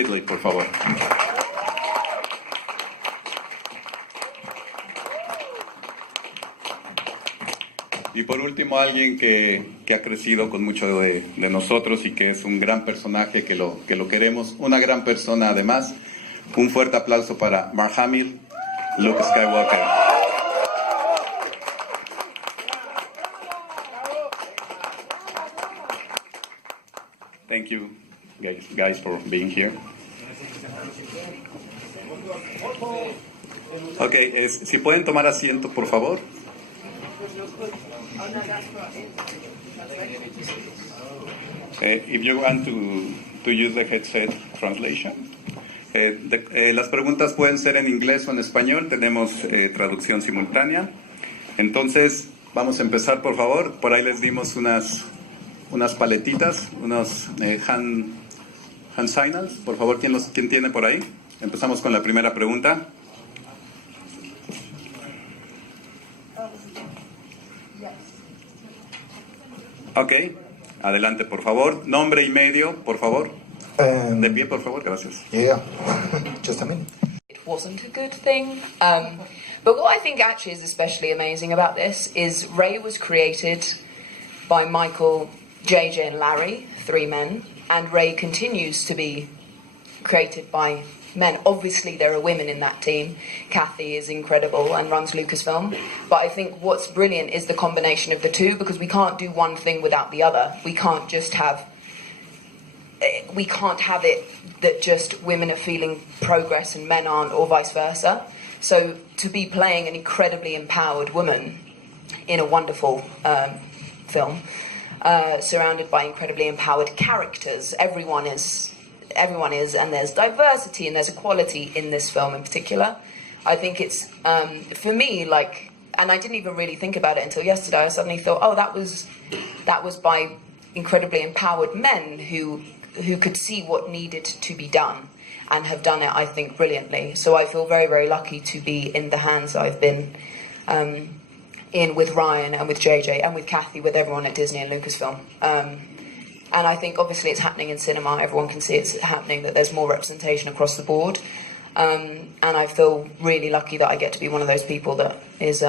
Ridley, por favor. Y por último, alguien que ha crecido con mucho de nosotros y que es un gran personaje, que lo queremos, una gran persona además. Un fuerte aplauso para Mark Hamill, Luke Skywalker. Thank you, guys, for being here. Okay, si pueden tomar asiento, por favor. If you want to use the headset translation. Las preguntas pueden ser en inglés o en español. Tenemos traducción simultánea. Entonces, vamos a empezar, por favor. Por ahí les dimos unas paletitas, unos hand signals. Por favor, ¿quién tiene por ahí? Empezamos con la primera pregunta. Ok, adelante, por favor. Nombre y medio, por favor. De pie, por favor, gracias. Yeah, just a minute. It wasn't a good thing. But what I think actually is especially amazing about this is Rey was created by Michael, JJ and Larry, 3 men, and Rey continues to be created by men. Obviously there are women in that team. Kathy is incredible and runs Lucasfilm, but I think what's brilliant is the combination of the two, because we can't do one thing without the other. We can't have it that just women are feeling progress and men aren't, or vice versa. So to be playing an incredibly empowered woman in a wonderful film, surrounded by incredibly empowered characters, everyone is, and there's diversity and there's equality in this film in particular. I think it's, for me, like, and I didn't even really think about it until yesterday. I suddenly thought, oh, that was by incredibly empowered men who could see what needed to be done and have done it, I think, brilliantly. So I feel very, very lucky to be in the hands I've been in with Ryan and with JJ and with Kathy, with everyone at Disney and Lucasfilm. And I think obviously it's happening in cinema, everyone can see it's happening, that there's more representation across the board. And I feel really lucky that I get to be one of those people that is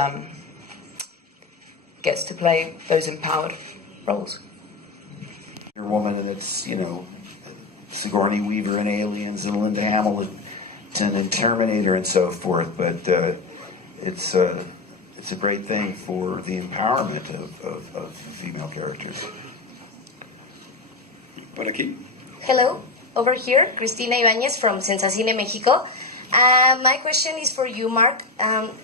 gets to play those empowered roles. You're a woman, and it's, you know, Sigourney Weaver in Aliens and Linda Hamilton in Terminator and so forth, but it's a great thing for the empowerment of female characters. Por aquí. Hello, over here, Cristina Ibañez from Sensacine, Mexico. My question is for you, Mark.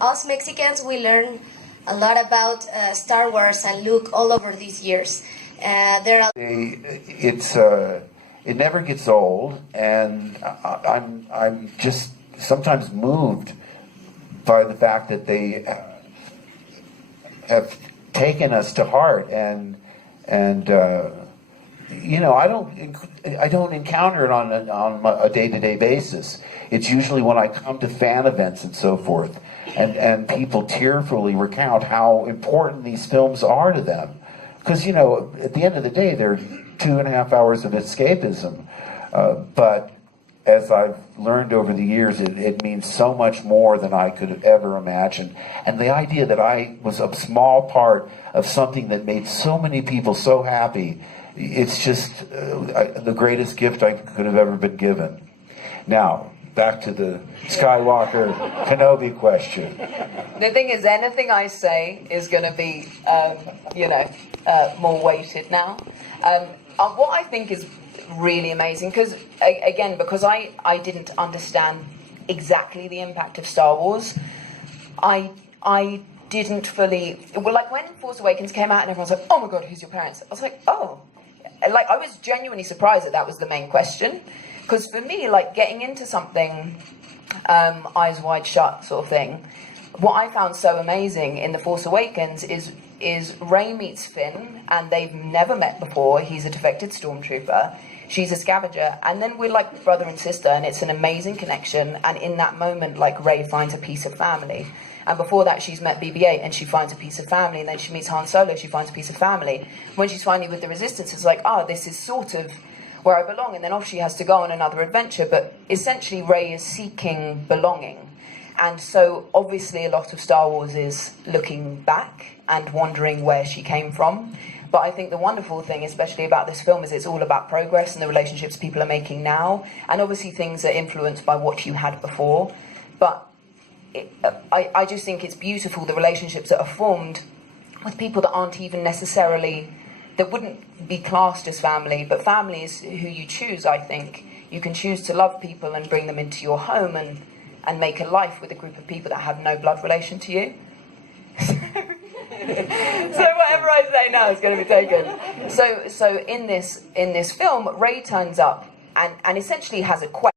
Us Mexicans, we learn a lot about Star Wars and Luke all over these years. It never gets old, and I'm just sometimes moved by the fact that they have taken us to heart, and you know, I don't encounter it on a day-to-day basis. It's usually when I come to fan events and so forth, and people tearfully recount how important these films are to them. Because, you know, at the end of the day, they're 2.5 hours of escapism. But as I've learned over the years, it means so much more than I could ever imagine. And the idea that I was a small part of something that made so many people so happy, it's just the greatest gift I could have ever been given. Now, back to the Skywalker Kenobi question. The thing is, anything I say is going to be, more weighted now. What I think is really amazing, because I didn't understand exactly the impact of Star Wars. I didn't fully, like when Force Awakens came out and everyone's like, oh my god, who's your parents? I was like, oh. Like, I was genuinely surprised that was the main question. Because for me, like, getting into something eyes wide shut sort of thing, what I found so amazing in The Force Awakens is Rey meets Finn, and they've never met before. He's a defected stormtrooper. She's a scavenger. And then we're like brother and sister, and it's an amazing connection. And in that moment, like, Rey finds a piece of family. And before that, she's met BB-8, and she finds a piece of family. And then she meets Han Solo, she finds a piece of family. When she's finally with the Resistance, it's like, this is sort of where I belong, and then off she has to go on another adventure. But essentially, Rey is seeking belonging, and so obviously a lot of Star Wars is looking back and wondering where she came from. But I think the wonderful thing, especially about this film, is it's all about progress and the relationships people are making now, and obviously things are influenced by what you had before. But I just think it's beautiful, the relationships that are formed with people that aren't even necessarily, that wouldn't be classed as family, but family is who you choose, I think. You can choose to love people and bring them into your home and make a life with a group of people that have no blood relation to you. So whatever I say now is going to be taken. So in this film, Rey turns up and essentially has a quest.